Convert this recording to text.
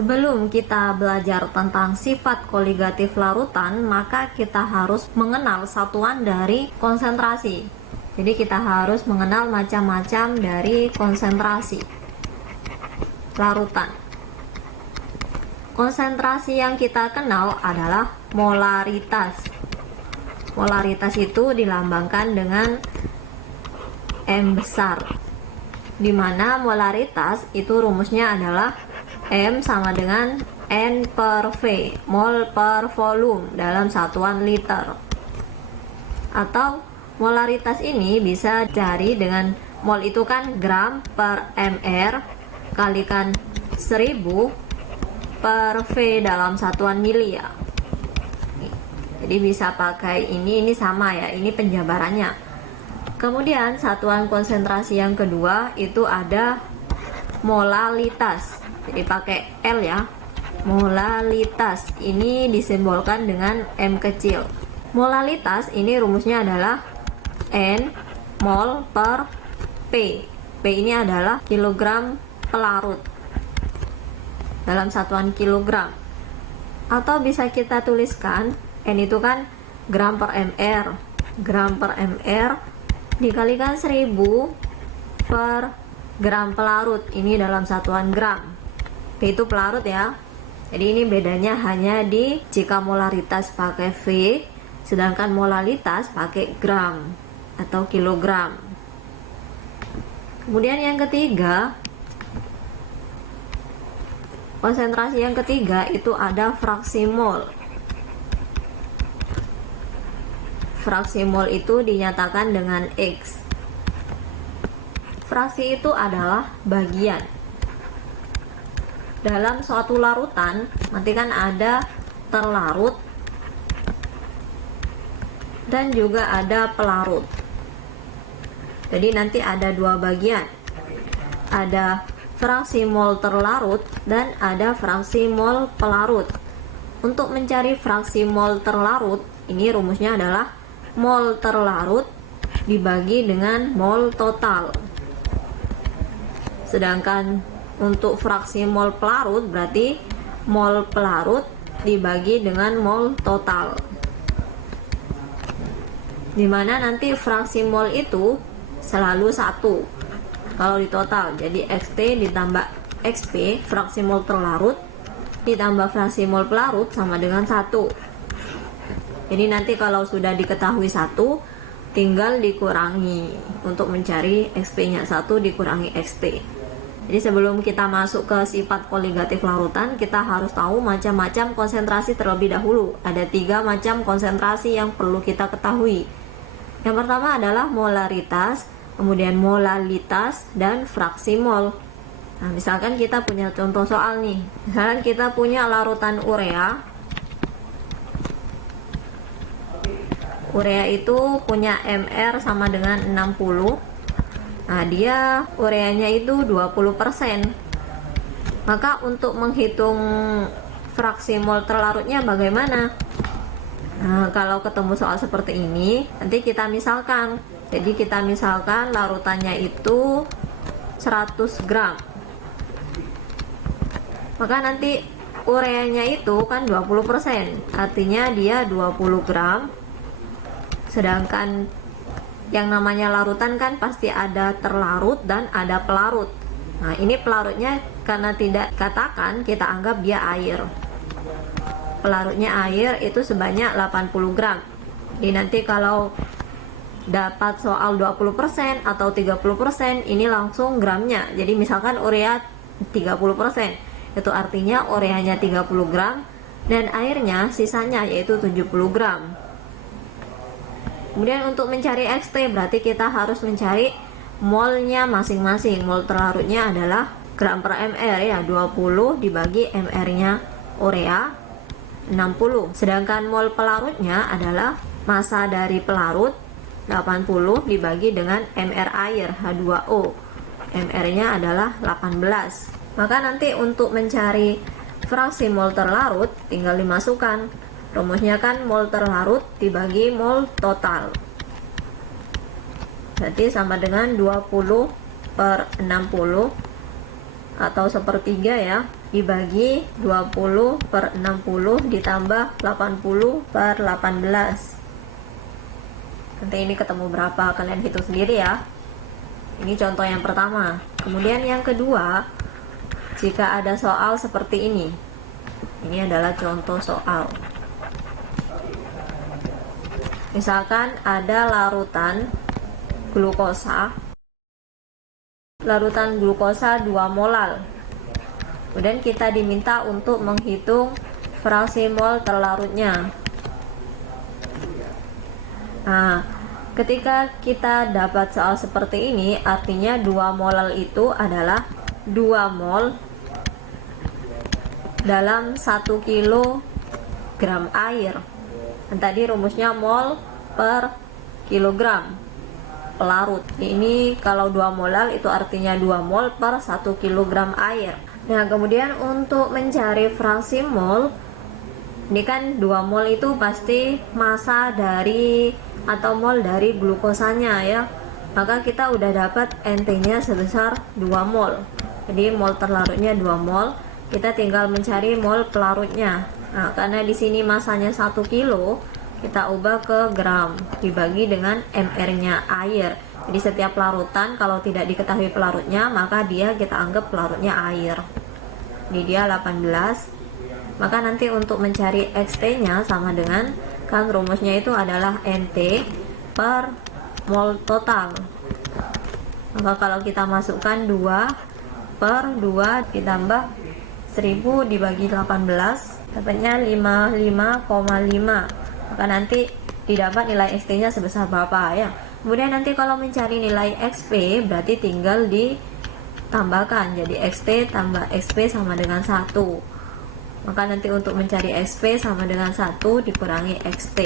Sebelum kita belajar tentang sifat koligatif larutan, maka kita harus mengenal satuan dari konsentrasi. Jadi kita harus mengenal macam-macam dari konsentrasi larutan. Konsentrasi yang kita kenal adalah molaritas. Molaritas itu dilambangkan dengan M besar, di mana molaritas itu rumusnya adalah M sama dengan N per V, mol per volume dalam satuan liter. Atau molaritas ini bisa cari dengan mol itu kan gram per mr kalikan 1000 per V dalam satuan mili ya. Jadi bisa pakai ini sama ya, ini penjabarannya. Kemudian satuan konsentrasi yang kedua itu ada molalitas. Jadi pakai L ya. Molalitas ini disimbolkan dengan M kecil. Molalitas ini rumusnya adalah N mol per P. P ini adalah kilogram pelarut dalam satuan kilogram. Atau bisa kita tuliskan N itu kan gram per mr. Gram per mr dikalikan 1000 per gram pelarut. Ini dalam satuan gram. P itu pelarut ya. Jadi ini bedanya hanya di jika molaritas pakai V, sedangkan molalitas pakai gram atau kilogram. Kemudian yang ketiga, konsentrasi yang ketiga itu ada fraksi mol. Fraksi mol itu dinyatakan dengan X. Fraksi itu adalah bagian. Dalam suatu larutan, nanti kan ada terlarut dan juga ada pelarut. Jadi nanti ada dua bagian. Ada fraksi mol terlarut dan ada fraksi mol pelarut. Untuk mencari fraksi mol terlarut, ini rumusnya adalah mol terlarut dibagi dengan mol total. Sedangkan untuk fraksi mol pelarut berarti mol pelarut dibagi dengan mol total. Dimana nanti fraksi mol itu selalu 1 kalau di total. Jadi XT ditambah XP, fraksi mol terlarut, ditambah fraksi mol pelarut sama dengan 1. Jadi nanti kalau sudah diketahui 1, tinggal dikurangi untuk mencari XP-nya 1 dikurangi XT. Jadi sebelum kita masuk ke sifat koligatif larutan, kita harus tahu macam-macam konsentrasi terlebih dahulu. Ada 3 macam konsentrasi yang perlu kita ketahui. Yang pertama adalah molaritas, kemudian molalitas, dan fraksi mol. Nah, misalkan kita punya contoh soal nih. Misalkan kita punya larutan urea. Urea itu punya MR sama dengan 60. Nah, dia ureanya itu 20%. Maka untuk menghitung fraksi mol terlarutnya bagaimana? Nah, kalau ketemu soal seperti ini, nanti kita misalkan. Jadi kita misalkan larutannya itu 100 gram. Maka nanti ureanya itu kan 20%. Artinya dia 20 gram. Sedangkan yang namanya larutan kan pasti ada terlarut dan ada pelarut. Nah, ini pelarutnya karena tidak katakan, kita anggap dia air. Pelarutnya air itu sebanyak 80 gram. Jadi nanti kalau dapat soal 20% atau 30%, ini langsung gramnya. Jadi misalkan urea 30%, itu artinya ureanya 30 gram dan airnya sisanya yaitu 70 gram. Kemudian untuk mencari XT berarti kita harus mencari molnya masing-masing. Mol terlarutnya adalah gram per mr ya, 20 dibagi mr-nya urea 60. Sedangkan mol pelarutnya adalah massa dari pelarut 80 dibagi dengan mr air H2O. mr-nya adalah 18. Maka nanti untuk mencari fraksi mol terlarut tinggal dimasukkan. Rumusnya kan mol terlarut dibagi mol total. Berarti sama dengan 20 per 60 atau sepertiga ya. dibagi 20 per 60 ditambah 80 per 18. Nanti ini ketemu berapa, kalian hitung sendiri ya. Ini contoh yang pertama. Kemudian yang kedua, jika ada soal seperti ini. Ini adalah contoh soal. Misalkan ada larutan glukosa 2 molal. Kemudian kita diminta untuk menghitung fraksi mol terlarutnya. Nah, ketika kita dapat soal seperti ini, artinya 2 molal itu adalah 2 mol dalam 1 kilogram air. Dan tadi rumusnya mol per kilogram pelarut. Ini kalau 2 molal itu artinya 2 mol per 1 kilogram air. Nah, kemudian untuk mencari fraksi mol, ini kan 2 mol itu pasti massa dari atau mol dari glukosanya ya. Maka kita udah dapat NT-nya sebesar 2 mol. Jadi mol terlarutnya 2 mol. Kita tinggal mencari mol pelarutnya. Nah, karena di sini masanya 1 kilo, kita ubah ke gram dibagi dengan mR-nya air. Jadi setiap larutan kalau tidak diketahui pelarutnya, maka dia kita anggap pelarutnya air. Ini dia 18. Maka nanti untuk mencari XT-nya sama dengan, kan rumusnya itu adalah NT per mol total. Maka kalau kita masukkan 2 per 2 ditambah 1000 dibagi 18, dapatnya 55,5. Maka nanti didapat nilai XT-nya sebesar berapa ya. Kemudian nanti kalau mencari nilai XP berarti tinggal ditambahkan. Jadi XT tambah XP sama dengan 1. Maka nanti untuk mencari XP sama dengan 1 dikurangi XT.